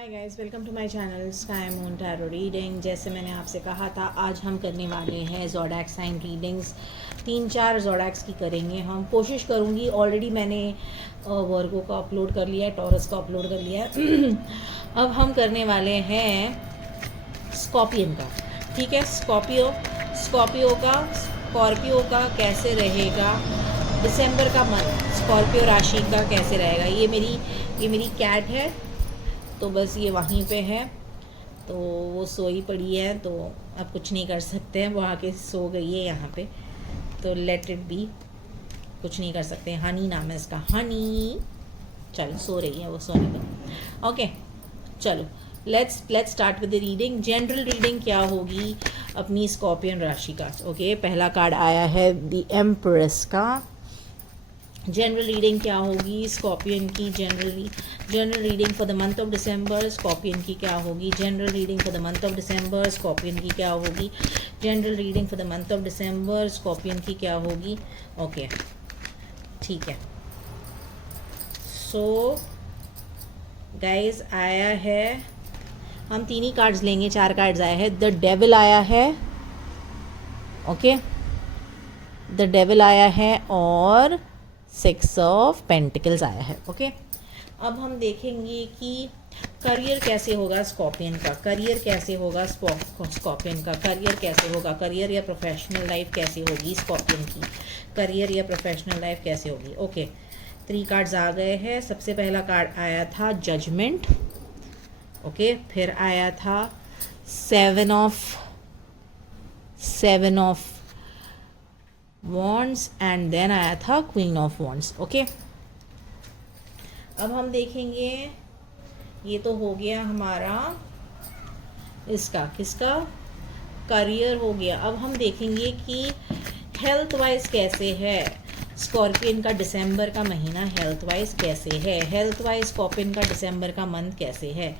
Hi guys, welcome to my channel sky moon tarot reading. जैसे मैंने आपसे कहा था, आज हम करने वाले हैं ज़ोडिएक साइन रीडिंग्स। 3-4 ज़ोडिएक्स की करेंगे हम। कोशिश करूँगी, ऑलरेडी मैंने वर्गो का अपलोड कर लिया है, टॉरस का अपलोड कर लिया है। अब हम करने वाले हैं स्कॉर्पियन का। ठीक है, स्कॉर्पियो का कैसे रहेगा दिसंबर का मंथ, स्कॉर्पियो राशि का कैसे रहेगा। ये मेरी कैट है, तो बस ये वहीं पे है, तो वो सोई पड़ी है, तो अब कुछ नहीं कर सकते हैं। वो आके सो गई है यहाँ पे, तो लेट इट बी, कुछ नहीं कर सकते। हनी नाम है इसका, हनी। चलो, सो रही है वो, सोने दो। ओके, चलो let's start with the reading. General reading क्या होगी अपनी स्कॉर्पियन राशि का। ओके, पहला कार्ड आया है द एम्प्रेस का। जनरल रीडिंग क्या होगी स्कॉर्पियन की। General reading for the month of December scorpion की क्या होगी। General reading for the month of December scorpion की क्या होगी। General reading for the month of December scorpion की क्या होगी। ओके, ठीक है। सो गाइज, आया है, हम 3 ही कार्ड्स लेंगे, 4 कार्ड्स आए हैं। द डेविल आया है, ओके, द डेविल आया है, और 6 ऑफ पेंटिकल्स आया है। ओके, अब हम देखेंगे कि करियर कैसे होगा स्कॉर्पियन का। करियर कैसे होगा स्कॉर्पियन का। करियर कैसे होगा। करियर या प्रोफेशनल लाइफ कैसे होगी स्कॉर्पियन की। करियर या प्रोफेशनल लाइफ कैसे होगी। ओके, 3 कार्ड्स आ गए हैं। सबसे पहला कार्ड आया था जजमेंट। ओके, फिर आया था 7 ऑफ वॉन्ड्स, एंड देन आया था क्वीन ऑफ वॉन्ड्स। ओके, अब हम देखेंगे, ये तो हो गया हमारा इसका, किसका, करियर हो गया। अब हम देखेंगे कि हेल्थ वाइज कैसे है स्कॉर्पियन का दिसंबर का महीना। हेल्थ वाइज कैसे है। हेल्थ वाइज स्कॉर्पियन का दिसंबर का मंथ कैसे है।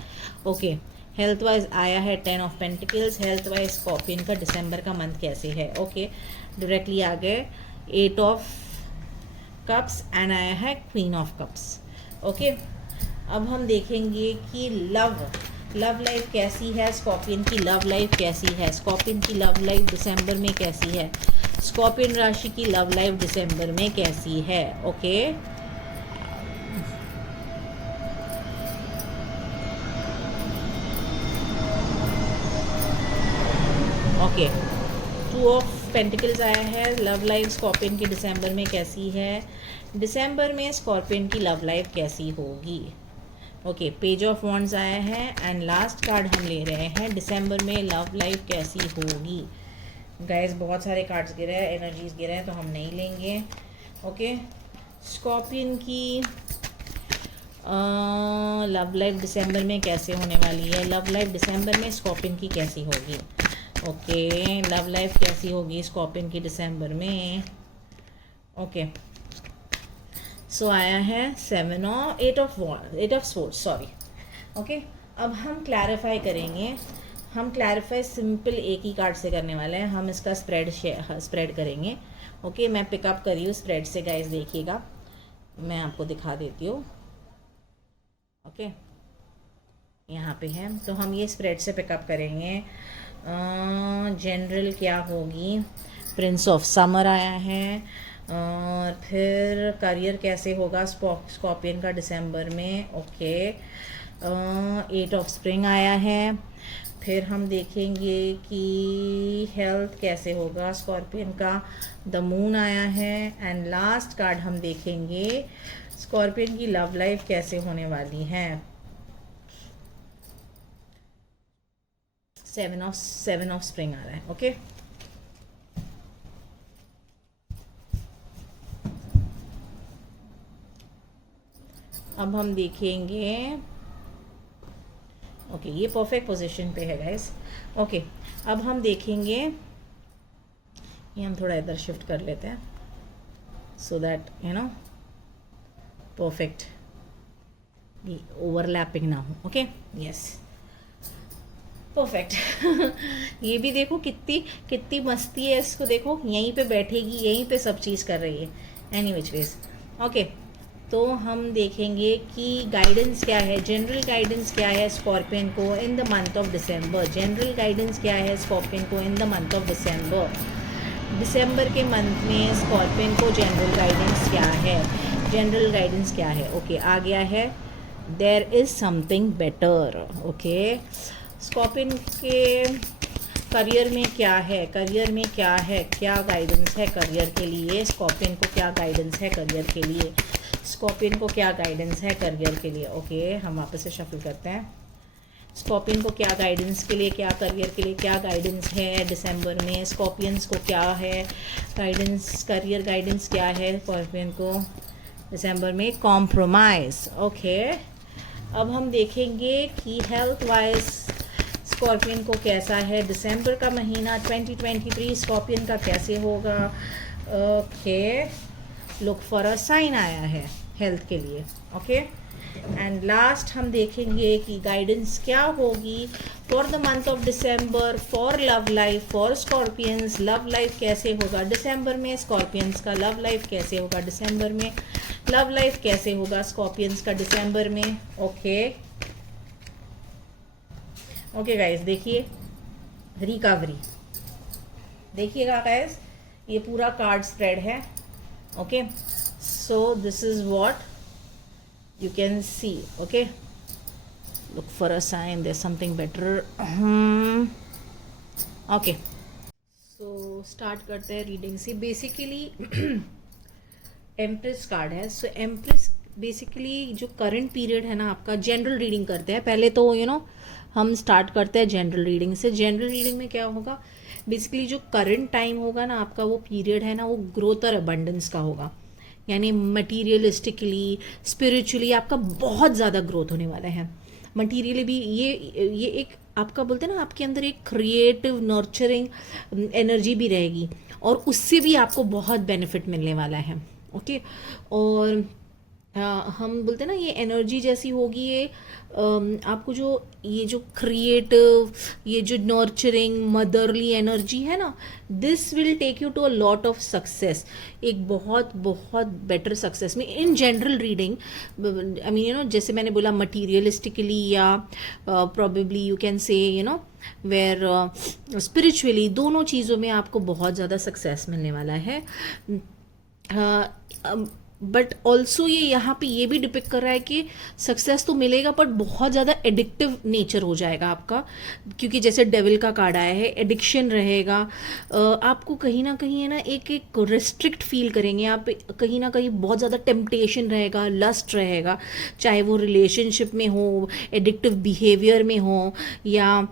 ओके, हेल्थ वाइज आया है 10 of pentacles. Health wise scorpion का दिसंबर का मंथ कैसे है। ओके, डायरेक्टली आ गए 8 ऑफ कप्स, एंड आया है क्वीन ऑफ कप्स। ओके, अब हम देखेंगे कि लव लाइफ कैसी है स्कॉर्पियन की। लव लाइफ कैसी है स्कॉर्पियन की। लव लाइफ दिसंबर में कैसी है। स्कॉर्पियन राशि की लव लाइफ दिसंबर में कैसी है। ओके, ओके, 2 ऑफ पेंटिकल्स आया है। लव लाइफ स्कॉर्पियन की दिसंबर में कैसी है। दिसंबर में स्कॉर्पियन की लव लाइफ कैसी होगी। ओके, पेज ऑफ वॉन्ड्स आया है, एंड लास्ट कार्ड हम ले रहे हैं दिसंबर में लव लाइफ कैसी होगी। गाइस, बहुत सारे कार्ड्स गिरे हैं, एनर्जीज गिरे हैं, तो हम नहीं लेंगे। ओके, स्कॉर्पियन की लव लाइफ दिसंबर में कैसे होने वाली है। लव लाइफ दिसंबर में स्कॉर्पियन की कैसी होगी। ओके, लव लाइफ कैसी होगी स्कॉर्पियन की दिसंबर में। ओके, सो आया है 8 ऑफ स्वॉर्ड्स, सॉरी। ओके, अब हम क्लैरिफाई करेंगे। हम क्लैरिफाई सिंपल एक ही कार्ड से करने वाले हैं। हम इसका स्प्रेड करेंगे। ओके, मैं पिकअप करी हूँ स्प्रेड से। गाइस देखिएगा, मैं आपको दिखा देती हूँ। ओके, यहाँ पे है, तो हम ये स्प्रेड से पिकअप करेंगे। जनरल क्या होगी। प्रिंस ऑफ समर आया है, और फिर करियर कैसे होगा स्कॉर्पियन का दिसंबर में। ओके, 8 ऑफ स्प्रिंग आया है। फिर हम देखेंगे कि हेल्थ कैसे होगा स्कॉर्पियन का। द मून आया है, एंड लास्ट कार्ड हम देखेंगे स्कॉर्पियन की लव लाइफ कैसे होने वाली है। 7 ऑफ स्प्रिंग आ रहा है। ओके, अब हम देखेंगे। ओके, ये परफेक्ट पोजीशन पे है गाइस। ओके, अब हम देखेंगे, ये हम थोड़ा इधर शिफ्ट कर लेते हैं, सो दैट परफेक्ट ओवरलैपिंग ना हो। Okay, yes, perfect. ये भी देखो कितनी मस्ती है इसको, देखो यहीं पे बैठेगी, यहीं पे सब चीज़ कर रही है। एनी विच वेज, ओके, तो हम देखेंगे कि गाइडेंस क्या है, जनरल गाइडेंस क्या है स्कॉर्पियन को in the month of December. General guidance क्या है स्कॉर्पियन को in the month of December. दिसंबर के मंथ में स्कॉर्पियन को जनरल गाइडेंस क्या है, जनरल गाइडेंस क्या है। ओके, आ गया है there is something better. Okay, scorpion के करियर में क्या है, करियर में क्या है, क्या गाइडेंस है करियर के लिए, स्कॉर्पियन को क्या गाइडेंस है करियर के लिए, स्कॉर्पियन को क्या गाइडेंस है करियर के लिए। ओके, हम वापस से शफल करते हैं। स्कॉर्पियन को क्या गाइडेंस के लिए, क्या करियर के लिए क्या गाइडेंस है दिसंबर में, स्कॉर्पियंस को क्या है गाइडेंस, करियर गाइडेंस क्या है स्कॉर्पियन को दिसंबर में, कॉम्प्रोमाइज़। ओके, अब हम देखेंगे कि हेल्थ वाइज स्कॉर्पियन को कैसा है दिसंबर का महीना 2023 स्कॉर्पियन का कैसे होगा। Okay, look for a sign आया है हेल्थ के लिए। ओके, एंड लास्ट हम देखेंगे कि गाइडेंस क्या होगी for the month of December for love life for scorpions. Love life कैसे होगा दिसंबर में, स्कॉर्पियंस का लव लाइफ कैसे होगा दिसंबर में, लव लाइफ कैसे होगा स्कॉर्पियंस का दिसंबर में। ओके ओके गाइस, देखिए रिकवरी, देखिएगा गाइस, ये पूरा कार्ड स्प्रेड है। Okay, so this is what you can see. Okay, look for a sign there's something better. Okay, so start करते हैं रीडिंग से। बेसिकली एम्प्रेस कार्ड है। सो एम्प्रेस बेसिकली जो करंट पीरियड है ना आपका, जनरल रीडिंग करते हैं पहले तो हम स्टार्ट करते हैं जनरल रीडिंग से। जनरल रीडिंग में क्या होगा, बेसिकली जो करंट टाइम होगा ना आपका, वो पीरियड है ना, वो ग्रोथ और अबंडेंस का होगा। यानी मटीरियलिस्टिकली स्पिरिचुअली आपका बहुत ज़्यादा ग्रोथ होने वाला है। मटीरियली भी ये एक आपका बोलते हैं ना, आपके अंदर एक क्रिएटिव नर्चरिंग एनर्जी भी रहेगी और उससे भी आपको बहुत बेनिफिट मिलने वाला है। ओके, और हम बोलते हैं ना ये एनर्जी जैसी होगी, ये आपको ये जो क्रिएटिव, ये जो नर्चरिंग मदरली एनर्जी है ना, this will take you to a lot of success, एक बहुत बहुत बेटर सक्सेस में in general reading. I mean जैसे मैंने बोला मटीरियलिस्टिकली या probably you can say where spiritually, दोनों चीज़ों में आपको बहुत ज़्यादा सक्सेस मिलने वाला है। बट ऑल्सो ये यहाँ पे ये भी डिपिक्ट कर रहा है कि सक्सेस तो मिलेगा बट बहुत ज़्यादा एडिक्टिव नेचर हो जाएगा आपका, क्योंकि जैसे डेविल का कार्ड आया है, एडिक्शन रहेगा। आपको कहीं ना कहीं है ना एक रिस्ट्रिक्ट फील करेंगे आप, कहीं ना कहीं बहुत ज़्यादा टेम्पटेशन रहेगा, लस्ट रहेगा, चाहे वो रिलेशनशिप में हो, एडिक्टिव बिहेवियर में हो, या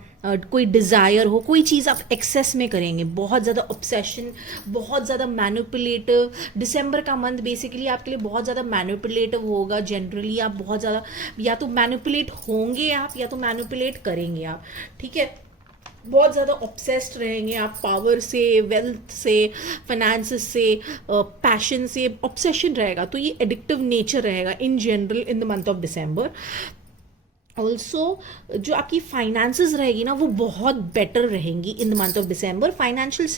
कोई डिज़ायर हो, कोई चीज़ आप एक्सेस में करेंगे, बहुत ज़्यादा ऑब्सेशन, बहुत ज़्यादा मैनिपुलेटिव। दिसंबर का मंथ बेसिकली आपके लिए बहुत ज़्यादा मैनिपुलेटिव होगा। जनरली आप बहुत ज़्यादा या तो मैनिपुलेट होंगे आप, या तो मैनिपुलेट करेंगे आप। ठीक है, बहुत ज़्यादा ऑब्सेस्ड रहेंगे आप, पावर से, वेल्थ से, फाइनेंसेस से, पैशन से ऑब्सेशन रहेगा। तो ये एडिक्टिव नेचर रहेगा in general in the month of December. Also जो आपकी फाइनेंसेस रहेगी ना, वो बहुत बेटर रहेंगी इन the month of December. Financial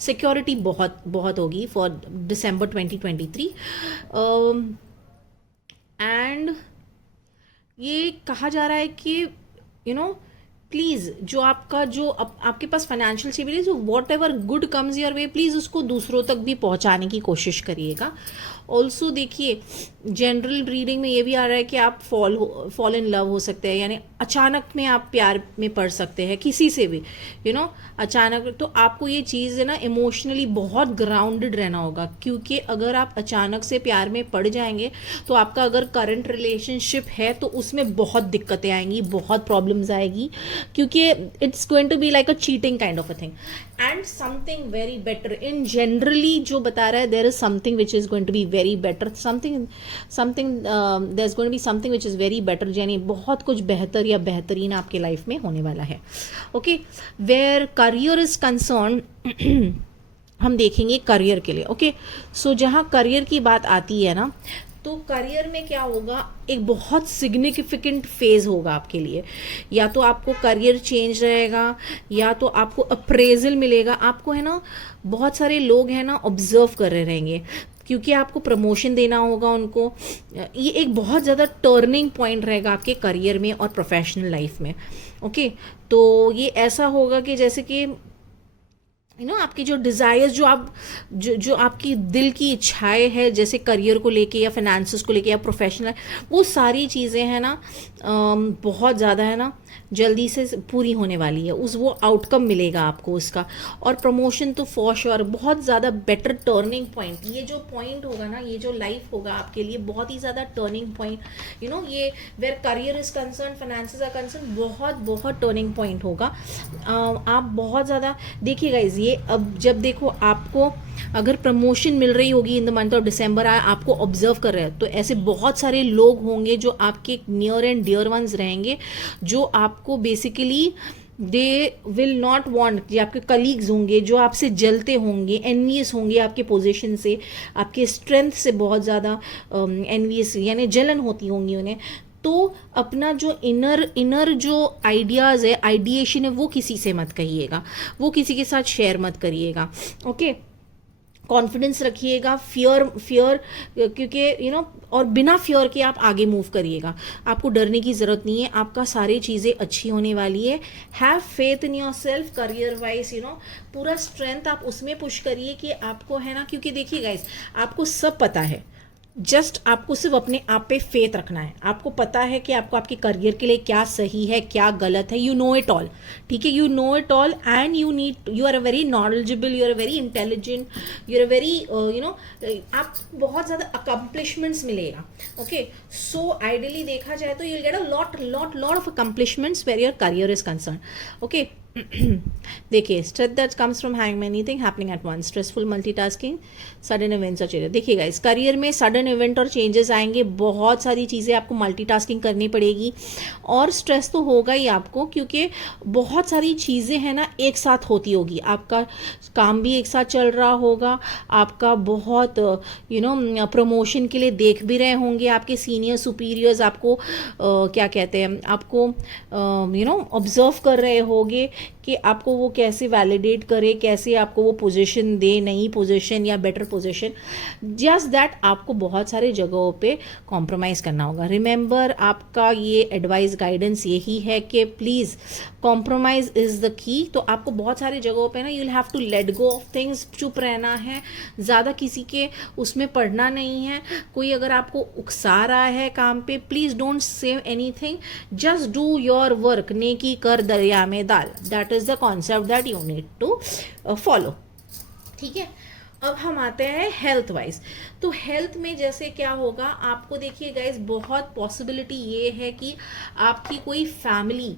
security बहुत बहुत होगी फॉर दिसंबर 2023। एंड ये कहा जा रहा है कि प्लीज़ जो आपका जो आपके पास फाइनेंशियल स्टेबिलिटी, जो what ever good comes your way, please उसको दूसरों तक भी पहुंचाने की कोशिश करिएगा। ऑल्सो देखिए जनरल रीडिंग में ये भी आ रहा है कि आप फॉल इन लव हो सकते हैं, यानी अचानक में आप प्यार में पड़ सकते हैं किसी से भी, अचानक। तो आपको ये चीज़ है ना इमोशनली बहुत ग्राउंडेड रहना होगा, क्योंकि अगर आप अचानक से प्यार में पड़ जाएंगे तो आपका अगर करंट रिलेशनशिप है तो उसमें बहुत दिक्कतें आएंगी, बहुत प्रॉब्लम्स आएगी, क्योंकि it's going to be like a cheating kind of a thing. And something very better in generally जो बता रहा है, there is something which is going to be very better, something there is going to be something which is very better, यानी बहुत कुछ बेहतर या बेहतरीन आपके लाइफ में होने वाला है। Okay, where career is concern हम देखेंगे करियर के लिए। ओके, सो जहाँ करियर की बात आती है ना, तो करियर में क्या होगा, एक बहुत सिग्निफिकेंट फेज होगा आपके लिए। या तो आपको करियर चेंज रहेगा, या तो आपको अप्रेजल मिलेगा। आपको है ना बहुत सारे लोग हैं ना ऑब्जर्व कर रहे रहेंगे, क्योंकि आपको प्रमोशन देना होगा उनको। ये एक बहुत ज़्यादा टर्निंग पॉइंट रहेगा आपके करियर में और प्रोफेशनल लाइफ में। ओके, तो ये ऐसा होगा कि जैसे कि आपकी जो डिज़ायर्स, जो आपकी दिल की इच्छाएं है, जैसे करियर को लेके या फाइनेंसेस को लेके या प्रोफेशनल, वो सारी चीज़ें हैं ना बहुत ज़्यादा है ना जल्दी से पूरी होने वाली है। वो आउटकम मिलेगा आपको उसका। और प्रमोशन तो फॉर श्योर बहुत ज़्यादा बेटर टर्निंग पॉइंट, ये जो पॉइंट होगा ना, ये जो लाइफ होगा आपके लिए बहुत ही ज़्यादा टर्निंग पॉइंट, ये where career is concern, finances are concern, बहुत बहुत टर्निंग पॉइंट होगा। आप बहुत ज़्यादा देखिए गाइज, ये अब जब देखो आपको अगर प्रमोशन मिल रही होगी इन द मंथ ऑफ डिसम्बर, आपको ऑब्जर्व कर रहे हैं, तो ऐसे बहुत सारे लोग होंगे जो आपके नियर एंड डियर वंस रहेंगे, जो आपको basically they will not want, जो आपके कलीग्स होंगे जो आपसे जलते होंगे, एनवियस होंगे आपके पोजीशन से, आपके स्ट्रेंथ से बहुत ज़्यादा एनवियस यानी जलन होती होंगी उन्हें। तो अपना जो इनर जो आइडियाज़ है, आइडिएशन है, वो किसी से मत कहिएगा, वो किसी के साथ शेयर मत करिएगा। ओके, कॉन्फिडेंस रखिएगा, फियर क्योंकि और बिना फियर के आप आगे मूव करिएगा। आपको डरने की ज़रूरत नहीं है, आपका सारी चीज़ें अच्छी होने वाली है। Have faith in your self, career wise पूरा स्ट्रेंथ आप उसमें पुश करिए कि आपको है ना, क्योंकि देखिए गाइस, आपको सब पता है, जस्ट आपको सिर्फ अपने आप पे फेथ रखना है। आपको पता है कि आपको आपके करियर के लिए क्या सही है, क्या गलत है, यू नो इट ऑल, ठीक है, you know it all and you are a very knowledgeable, you are a very intelligent, you are a very आप बहुत ज़्यादा अकम्पलिशमेंट्स मिलेगा। ओके, सो आइडियली देखा जाए तो you will get a lot of accomplishments where your career is concern. Okay, देखिए, stress that comes from having many thing happening at once, stressful multitasking, sudden events और changes. देखिएगा, इस career में sudden event और changes आएंगे, बहुत सारी चीज़ें आपको मल्टीटास्किंग करनी पड़ेगी और स्ट्रेस तो होगा ही आपको, क्योंकि बहुत सारी चीज़ें हैं ना एक साथ होती होगी। आपका काम भी एक साथ चल रहा होगा, आपका बहुत प्रमोशन के लिए देख भी रहे होंगे, आपके सीनियर सुपीरियर्स आपको क्या कहते हैं, आपको ऑब्जर्व कर रहे होंगे कि आपको वो कैसे वैलिडेट करे, कैसे आपको वो पोजीशन दे, नई पोजीशन या बेटर पोजीशन। जस्ट दैट आपको बहुत सारे जगहों पे कॉम्प्रोमाइज़ करना होगा। रिमेंबर, आपका ये एडवाइस गाइडेंस यही है कि please compromise is the key. तो आपको बहुत सारे जगहों पे ना you will have to let go of things, चुप रहना है, ज़्यादा किसी के उसमें पढ़ना नहीं है। कोई अगर आपको उकसा रहा है काम पे, please don't say anything, just do your work. नेकी कर दरिया में डाल, that is the concept that you need to follow. ठीक है, अब हम आते हैं हेल्थ वाइज। तो हेल्थ में जैसे क्या होगा, आपको देखिए गाइज, बहुत पॉसिबिलिटी ये है कि आपकी कोई फैमिली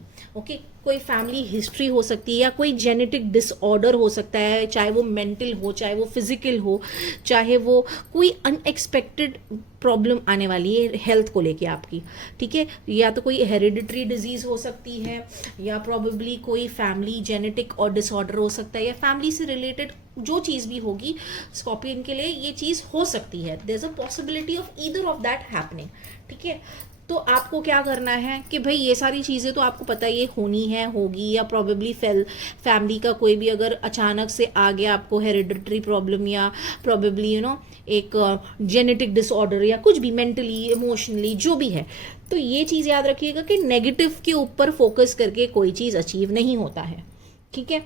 कोई फैमिली हिस्ट्री हो सकती है या कोई जेनेटिक डिसऑर्डर हो सकता है, चाहे वो मेंटल हो, चाहे वो फिजिकल हो, चाहे वो कोई अनएक्सपेक्टेड प्रॉब्लम आने वाली है हेल्थ को लेके आपकी। ठीक है, या तो कोई हेरिडिटरी डिजीज हो सकती है, या प्रॉबेबली कोई फैमिली जेनेटिक और डिसऑर्डर हो सकता है, या फैमिली से रिलेटेड जो चीज़ भी होगी स्कॉर्पियन के लिए ये चीज़ हो सकती है। There is a possibility of either of that happening. ठीक है, तो आपको क्या करना है कि भाई ये सारी चीज़ें तो आपको पता ये होनी है, होगी, या प्रॉबेबली फैमिली का कोई भी अगर अचानक से आ गया आपको हेरिडिटरी प्रॉब्लम, या प्रॉबेबली एक जेनेटिक डिसऑर्डर, या कुछ भी मेंटली इमोशनली जो भी है, तो ये चीज़ याद रखिएगा कि नेगेटिव के ऊपर फोकस करके कोई चीज़ अचीव नहीं होता है। ठीक है,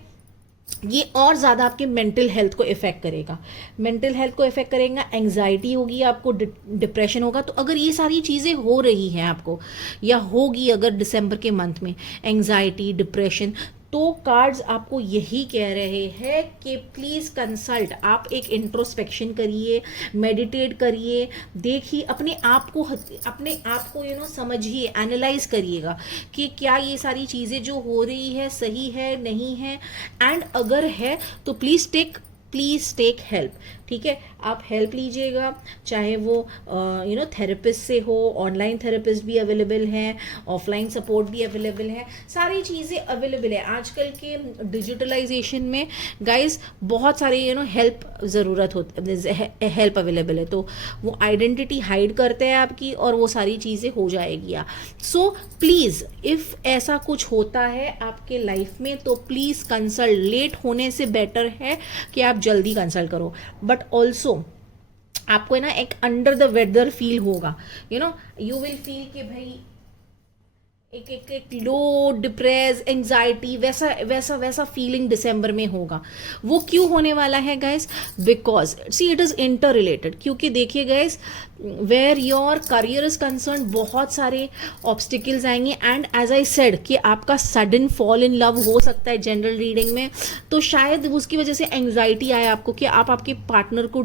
ये और ज़्यादा आपके मेंटल हेल्थ को इफ़ेक्ट करेगा, मेंटल हेल्थ को इफ़ेक्ट करेगा, एंग्जाइटी होगी, आपको डिप्रेशन होगा। तो अगर ये सारी चीज़ें हो रही हैं आपको, या होगी अगर दिसंबर के मंथ में एंग्जाइटी, डिप्रेशन, तो कार्ड्स आपको यही कह रहे हैं कि प्लीज़ कंसल्ट, आप एक इंट्रोस्पेक्शन करिए, मेडिटेट करिए, देखिए अपने आप को समझिए, एनालाइज करिएगा कि क्या ये सारी चीज़ें जो हो रही है सही है, नहीं है, एंड अगर है तो प्लीज़ टेक हेल्प। ठीक है, आप हेल्प लीजिएगा, चाहे वो थेरेपिस्ट से हो, ऑनलाइन थेरेपिस्ट भी अवेलेबल हैं, ऑफलाइन सपोर्ट भी अवेलेबल है, सारी चीज़ें अवेलेबल है। आजकल के डिजिटलाइजेशन में गाइस बहुत सारी हेल्प ज़रूरत होती, हेल्प अवेलेबल है, तो वो आइडेंटिटी हाइड करते हैं आपकी और वो सारी चीज़ें हो जाएगी। सो प्लीज़, इफ़ ऐसा कुछ होता है आपके लाइफ में तो प्लीज़ कंसल्ट, लेट होने से बेटर है कि आप जल्दी कंसल्ट करो। बट ऑल्सो आपको है ना एक अंडर द वेदर फील होगा, यू विल फील कि भाई एक लो डिप्रेस एंजाइटी वैसा वैसा वैसा फीलिंग दिसंबर में होगा। वो क्यों होने वाला है guys? Because see it is inter related. क्योंकि देखिए guys, where your career is concern बहुत सारे ऑब्स्टिकल्स आएंगे, एंड एज आई सेड कि आपका सडन फॉल इन लव हो सकता है जनरल रीडिंग में, तो शायद उसकी वजह से एंग्जाइटी आए आपको कि आप आपके पार्टनर को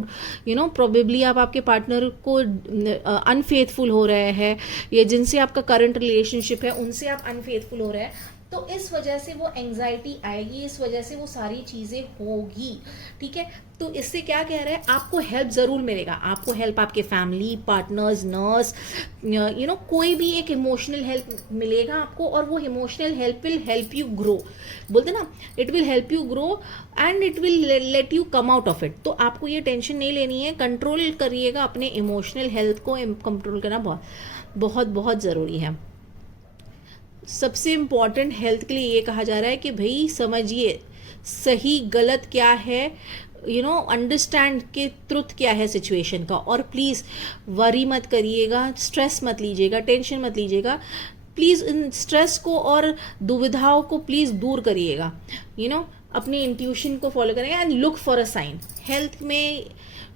प्रोबेबली आप आपके पार्टनर को अनफेथफुल हो रहे हैं, या जिनसे आपका करंट रिलेशनशिप है उनसे आप अनफेथफुल हो रहे हैं, तो इस वजह से वो एंग्जाइटी आएगी, इस वजह से वो सारी चीज़ें होगी। ठीक है, तो इससे क्या कह रहे हैं, आपको हेल्प ज़रूर मिलेगा, आपको हेल्प आपके फैमिली पार्टनर्स, नर्स, कोई भी एक इमोशनल हेल्प मिलेगा आपको, और वो emotional help will help you grow. बोलते ना, it will help you grow and it will let you come out of it. तो आपको ये टेंशन नहीं लेनी है, कंट्रोल करिएगा अपने इमोशनल हेल्थ को, कंट्रोल करना बहुत बहुत बहुत ज़रूरी है। सबसे इम्पॉर्टेंट हेल्थ के लिए ये कहा जा रहा है कि भाई समझिए सही गलत क्या है, अंडरस्टैंड के ट्रुथ क्या है सिचुएशन का, और प्लीज़ वरी मत करिएगा, स्ट्रेस मत लीजिएगा, टेंशन मत लीजिएगा। प्लीज़ इन स्ट्रेस को और दुविधाओं को प्लीज़ दूर करिएगा, अपनी इंट्यूशन को फॉलो करेंगे and look for a sign. Health में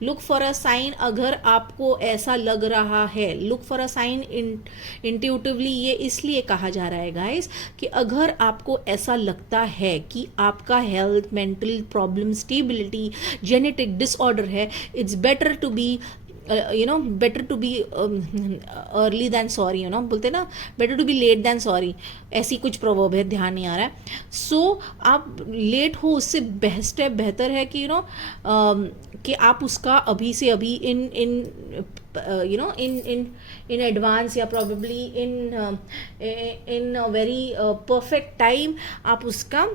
लुक फॉर अ साइन, अगर आपको ऐसा लग रहा है, look for a sign intuitively, ये इसलिए कहा जा रहा है गाइस कि अगर आपको ऐसा लगता है कि आपका health, mental problem, stability, genetic disorder है, it's better to be better to be early than sorry, बोलते ना, better to be late than sorry, ऐसी कुछ प्रवर्ब है, ध्यान नहीं आ रहा है। सो आप लेट हो उससे बेस्ट है, बेहतर है कि कि आप उसका अभी से अभी इन इन एडवांस, या probably in very perfect time आप उसका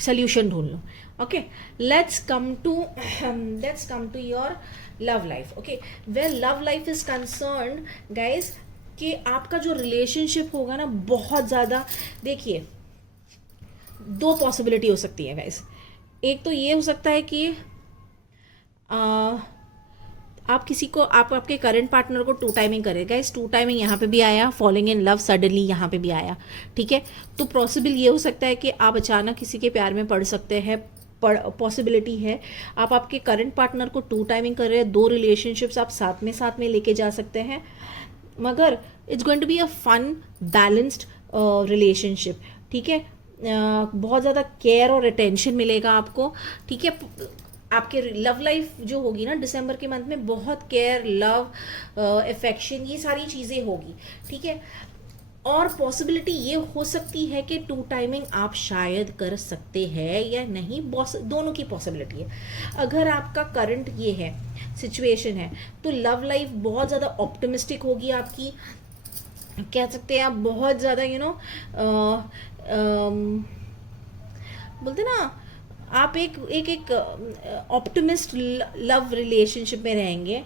सोल्यूशन ढूंढ लो। Okay, let's come to your love life. Okay, where love life is concern guys, कि आपका जो रिलेशनशिप होगा ना, बहुत ज़्यादा, देखिए दो पॉसिबिलिटी हो सकती है गाइज। एक तो ये हो सकता है कि आप किसी को, आप आपके करंट पार्टनर को टू टाइमिंग करें गाइस। टू टाइमिंग यहाँ पे भी आया, फॉलिंग इन लव सडनली यहाँ पे भी आया। ठीक है, तो पॉसिबल ये हो सकता है कि आप अचानक किसी के प्यार में पड़ सकते हैं, पॉसिबिलिटी है। आप आपके करंट पार्टनर को टू टाइमिंग कर रहे हैं, दो रिलेशनशिप्स आप साथ में लेके जा सकते हैं, मगर it's going to be a fun balanced relationship. ठीक है, बहुत ज़्यादा केयर और अटेंशन मिलेगा आपको। ठीक है, आपके लव लाइफ जो होगी ना दिसंबर के मंथ में, बहुत केयर, लव, अफेक्शन, ये सारी चीज़ें होगी। ठीक है, और पॉसिबिलिटी ये हो सकती है कि टू टाइमिंग आप शायद कर सकते हैं या नहीं, दोनों की पॉसिबिलिटी है। अगर आपका करंट ये है सिचुएशन है, तो लव लाइफ बहुत ज़्यादा ऑप्टिमिस्टिक होगी आपकी, कह सकते हैं आप बहुत ज़्यादा बोलते ना, आप एक ऑप्टिमिस्ट लव रिलेशनशिप में रहेंगे,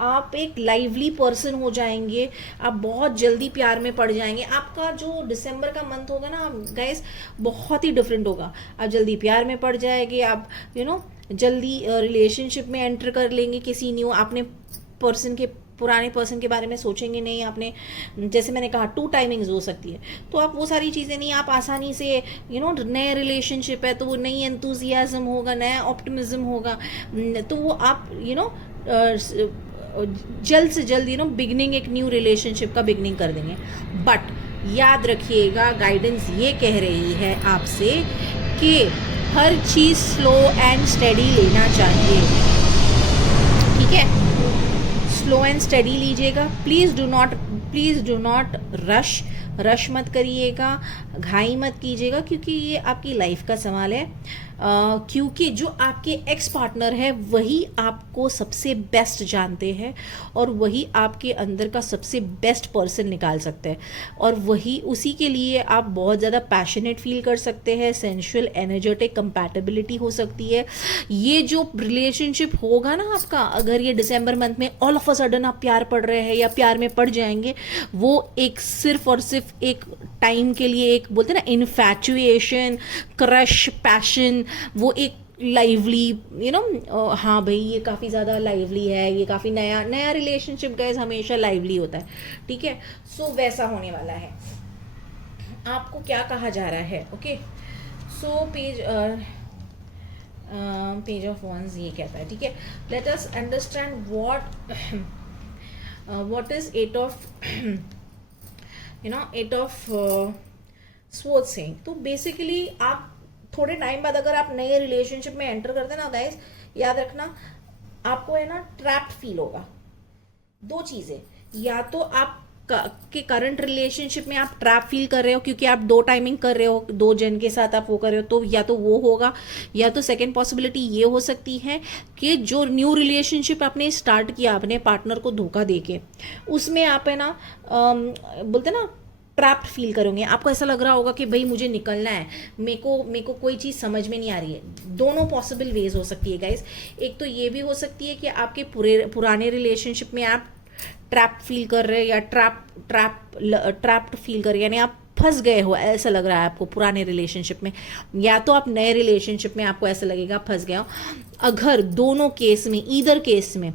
आप एक लाइवली पर्सन हो जाएंगे, आप बहुत जल्दी प्यार में पड़ जाएंगे। आपका जो दिसंबर का मंथ होगा ना गाइस, बहुत ही डिफरेंट होगा। आप जल्दी प्यार में पड़ जाएंगे, आप जल्दी रिलेशनशिप में एंटर कर लेंगे किसी न्यू, आपने पुराने पर्सन के बारे में सोचेंगे नहीं। आपने, जैसे मैंने कहा, टू टाइमिंग्स हो सकती है, तो आप वो सारी चीज़ें नहीं, आप आसानी से नए रिलेशनशिप है तो वो नई एंथुजियाज्म होगा, नया ऑप्टिमिज्म होगा, तो वो आप जल्द से जल्द बिगनिंग, एक न्यू रिलेशनशिप का बिगनिंग कर देंगे। बट याद रखिएगा, गाइडेंस ये कह रही है आपसे कि हर चीज़ स्लो एंड स्टेडी लेना चाहिए। ठीक है, स्लो एंड स्टडी लीजिएगा। प्लीज़ डू नॉट रश मत करिएगा, घाई मत कीजिएगा, क्योंकि ये आपकी लाइफ का सवाल है। क्योंकि जो आपके एक्स पार्टनर है वही आपको सबसे बेस्ट जानते हैं, और वही आपके अंदर का सबसे बेस्ट पर्सन निकाल सकते हैं, और वही उसी के लिए आप बहुत ज़्यादा पैशनेट फील कर सकते हैं, सेंशुअल एनर्जेटिक कंपैटिबिलिटी हो सकती है। ये जो रिलेशनशिप होगा ना आपका, अगर ये दिसंबर मंथ में ऑल ऑफ अ सडन आप प्यार पड़ रहे हैं या प्यार में पड़ जाएंगे, वो एक सिर्फ और सिर्फ एक टाइम के लिए, एक बोलते हैं ना इन्फैचुएशन, क्रश, पैशन, वो एक लाइवली, हाँ भाई ये काफ़ी ज़्यादा लाइवली है, ये काफ़ी नया नया रिलेशनशिप गाइस हमेशा लाइवली होता है, ठीक है। सो वैसा होने वाला है। आपको क्या कहा जा रहा है, okay. So page of wands ये कहता है, ठीक है। Let us understand what is eight of swords saying. तो बेसिकली आप थोड़े टाइम बाद अगर आप नए रिलेशनशिप में एंटर करते हैं ना गाइस, याद रखना आपको है ना ट्रैप्ड फील होगा। दो चीज़ें, या तो आप के करंट रिलेशनशिप में आप ट्रैप फील कर रहे हो क्योंकि आप दो टाइमिंग कर रहे हो, दो जन के साथ आप वो कर रहे हो, तो या तो वो होगा, या तो सेकेंड पॉसिबिलिटी ये हो सकती है कि जो न्यू रिलेशनशिप आपने स्टार्ट किया अपने पार्टनर को धोखा देके, उसमें आप है ना बोलते ना ट्रैप्ड फील करोगे। आपको ऐसा लग रहा होगा कि भाई मुझे निकलना है, मेरे को कोई चीज़ समझ में नहीं आ रही है। दोनों पॉसिबल वेज हो सकती है गाइस। एक तो ये भी हो सकती है कि आपके पुराने रिलेशनशिप में आप ट्रैप फील कर रहे हैं, या ट्रैप्ड फील कर रहे हैं, यानी आप फंस गए हो, ऐसा लग रहा है आपको पुराने रिलेशनशिप में, या तो आप नए रिलेशनशिप में आपको ऐसा लगेगा आप फंस गए हो। अगर दोनों केस में, ईदर केस में,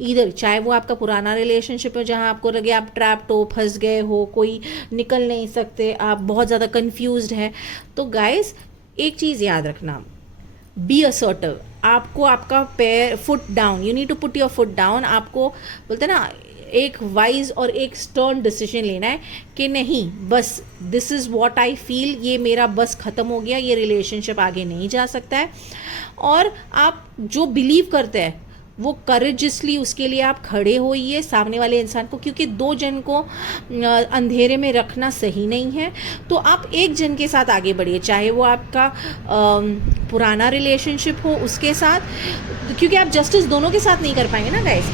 इधर चाहे वो आपका पुराना रिलेशनशिप है जहाँ आपको लगे आप ट्रैप्ड हो, फंस गए हो, कोई निकल नहीं सकते, आप बहुत ज़्यादा कंफ्यूज्ड है, तो गाइस एक चीज़ याद रखना, बी असर्टिव। आपको आपका पैर foot down, you need to put your foot down. आपको बोलते ना एक वाइज और एक स्टर्न डिसीजन लेना है कि नहीं, बस this is what I feel, ये मेरा बस ख़त्म हो गया, ये रिलेशनशिप आगे नहीं जा सकता है। और आप जो बिलीव करते हैं वो करेजियसली उसके लिए आप खड़े होइए सामने वाले इंसान को, क्योंकि दो जन को अंधेरे में रखना सही नहीं है। तो आप एक जन के साथ आगे बढ़िए, चाहे वो आपका पुराना रिलेशनशिप हो उसके साथ, क्योंकि आप जस्टिस दोनों के साथ नहीं कर पाएंगे ना गाइस,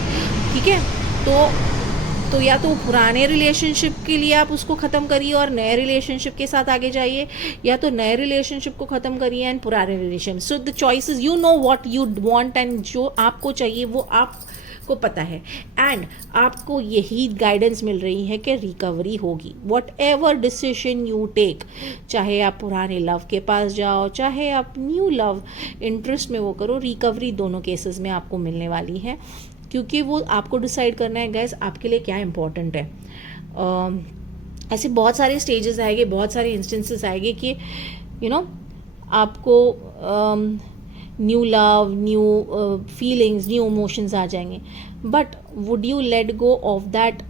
ठीक है। तो या तो पुराने रिलेशनशिप के लिए आप उसको ख़त्म करिए और नए रिलेशनशिप के साथ आगे जाइए, या तो नए रिलेशनशिप को ख़त्म करिए एंड पुराने relationship. So the choices, you know what you want, and जो आपको चाहिए वो आपको पता है, एंड आपको यही गाइडेंस मिल रही है कि रिकवरी होगी। Whatever decision you take, चाहे आप पुराने लव के पास जाओ, चाहे आप न्यू लव इंटरेस्ट में वो करो, रिकवरी दोनों केसेस में आपको मिलने वाली है, क्योंकि वो आपको डिसाइड करना है गैस आपके लिए क्या इंपॉर्टेंट है। ऐसे बहुत सारे स्टेजेस आएंगे, बहुत सारे इंस्टेंसेस आएंगे कि आपको new love, new feelings, new emotions आ जाएंगे, but would you let go of that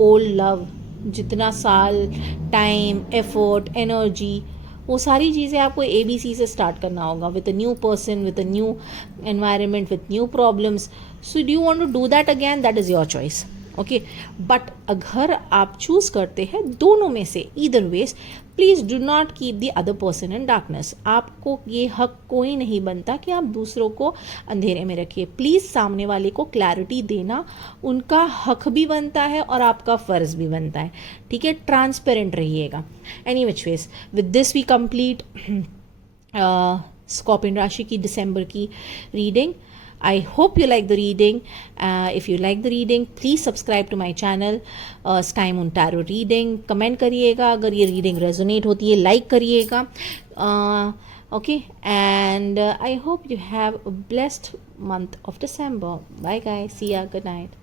old love? जितना साल, टाइम, एफर्ट, एनर्जी, वो सारी चीज़ें आपको ABC से स्टार्ट करना होगा, with a new person, with a new environment, with new problems. So do you want to do that again? That is your choice, okay. But अगर आप चूज़ करते हैं दोनों में से, either ways, please do not keep the other person in darkness. आपको ये हक कोई नहीं बनता कि आप दूसरों को अंधेरे में रखिए। प्लीज़ सामने वाले को क्लैरिटी देना उनका हक भी बनता है और आपका फ़र्ज़ भी बनता है, ठीक है। ट्रांसपेरेंट रहिएगा। Any which ways, with this we complete scorpion राशि की दिसंबर की reading. I hope you like the reading. If you like the reading, please subscribe to my channel, Sky Moon Tarot Reading. Comment करिएगा अगर ये reading resonate होती है, like करिएगा, okay, and I hope you have a blessed month of December. Bye guys, see ya, good night.